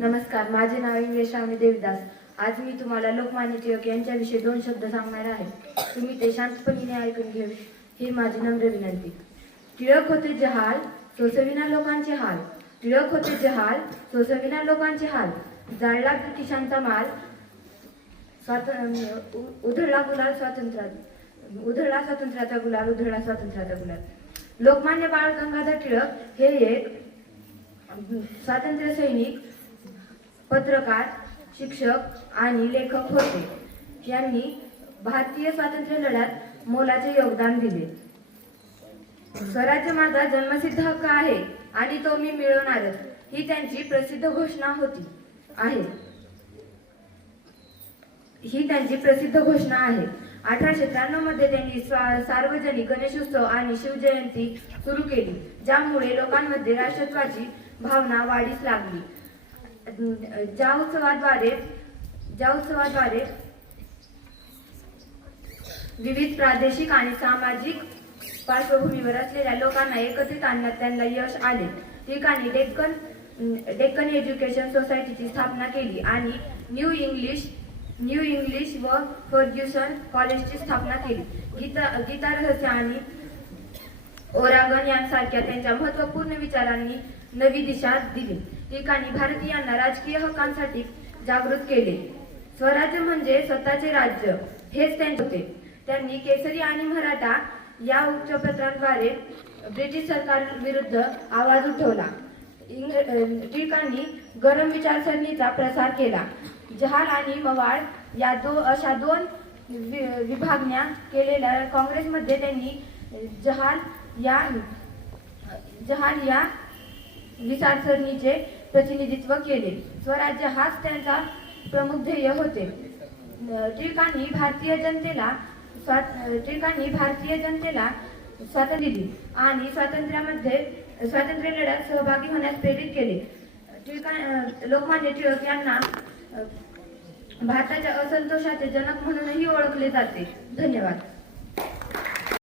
नमस्कार माझे नाव इंग्लिश श्रावणी आज मी तुम्हाला लोकमान्य टिळक यांच्याविषयी दोन शब्द सांगणार आहे. तुम्ही ते शांतपणे ऐकून घेऊ ही माझी नम्र विनंती. टिळक होते जहाल सोसविना लोकांचे हाल. टिळक होते जहाल सोसविना लोकांचे हाल. जाळला ब्रिटिशांचा माल स्वातंत्र्य उ- उधळला गुलाल स्वातंत्र्यात उधळला स्वातंत्र्याचा गुलाल उधळला स्वातंत्र्याचा गुलाल. लोकमान्य बाळ गंगाधर टिळक हे एक स्वातंत्र्य सैनिक पत्रकार शिक्षक आणि लेखक होते. यांनी भारतीय स्वातंत्र्य लढ्यात मोलाचे योगदान दिले. स्वराज्य माझा जन्मसिद्ध हक्क आहे आणि तो मी मिळवणारच ही त्यांची प्रसिद्ध घोषणा होती आहे. ही त्यांची प्रसिद्ध घोषणा आहे. अठराशे त्र्याण्णवमध्ये त्यांनी सार्वजनिक गणेशोत्सव आणि शिवजयंती सुरू केली ज्यामुळे लोकांमध्ये राष्ट्रत्वाची भावना वाढीस लागली. ज्या उत्सवाद्वारे ज्या उत्सवाद्वारे विविध प्रादेशिक आणि सामाजिक पार्श्वभूमीवर असलेल्या लोकांना एकत्रित आणण्यात त्यांना यश आले. ठिकाणी डेक्कन डेक्कन एज्युकेशन सोसायटीची स्थापना केली आणि न्यू इंग्लिश न्यू इंग्लिश व फर्ग्युसन कॉलेजची स्थापना केली. गीता गीता रहस्य आणि ओरागन यांसारख्या त्यांच्या महत्त्वपूर्ण विचारांनी नवी दिशा दिली. ठिकाणी भारतीयांना राजकीय हक्कांसाठी जागृत केले. स्वराज्य म्हणजे स्वतःचे राज्य हेच त्यांचे होते. त्यांनी केसरी आणि मराठा या वृत्तपत्रांद्वारे ब्रिटिश सरकार विरुद्ध आवाज उठवला. इंग्र टिळकांनी गरम विचारसरणीचा प्रसार केला. जहाल आणि मवाळ या दो अशा दोन वि- विभागण्या केलेल्या काँग्रेसमध्ये त्यांनी जहाल या जहाल या विचारसरणीचे प्रतिनिधित्व केले. स्वराज्य हाच त्यांचा प्रमुख ध्येय होते. टिळकांनी भारतीय जनतेला स्वात- टिळकांनी भारतीय जनतेला स्वातंत्र्य दिली आणि स्वातंत्र्यामध्ये स्वातंत्र्य लढ्यात सहभागी होण्यास प्रेरित केले. टिळका लोकमान्य टिळक यांना भारताच्या असंतोषाचे जनक म्हणूनही ओळखले जाते. धन्यवाद.